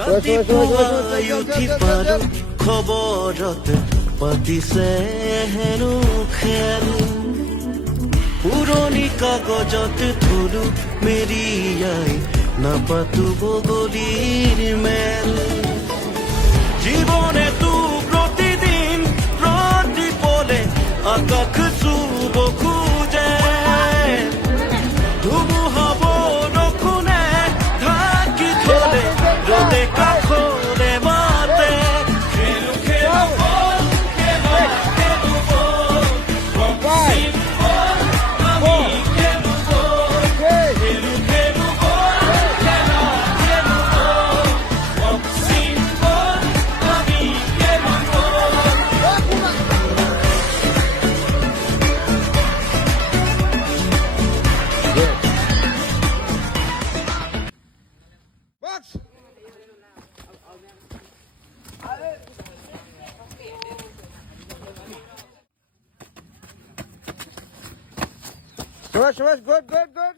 ৰাতিপুৱাই উঠি পালো খবৰত পাতিছে হেনো খেল পুৰণি কাগজত থলো মেৰিয়াই নাপাতো বগলীৰ মেল জীৱনে তো প্ৰতিদিন প্ৰতিপলে আকাশ চুব খোজে ধুমুহা বৰষুণে ঢাকি থলে ৰ'দে কাষৰে মাতে খেলো খেলো বল খেলো খেলো বল বক্সিং বল আমি খেলো বল খেলো খেলো বল খেলা খেলো বল বক্সিং বল আমি খেলো বল Good, good.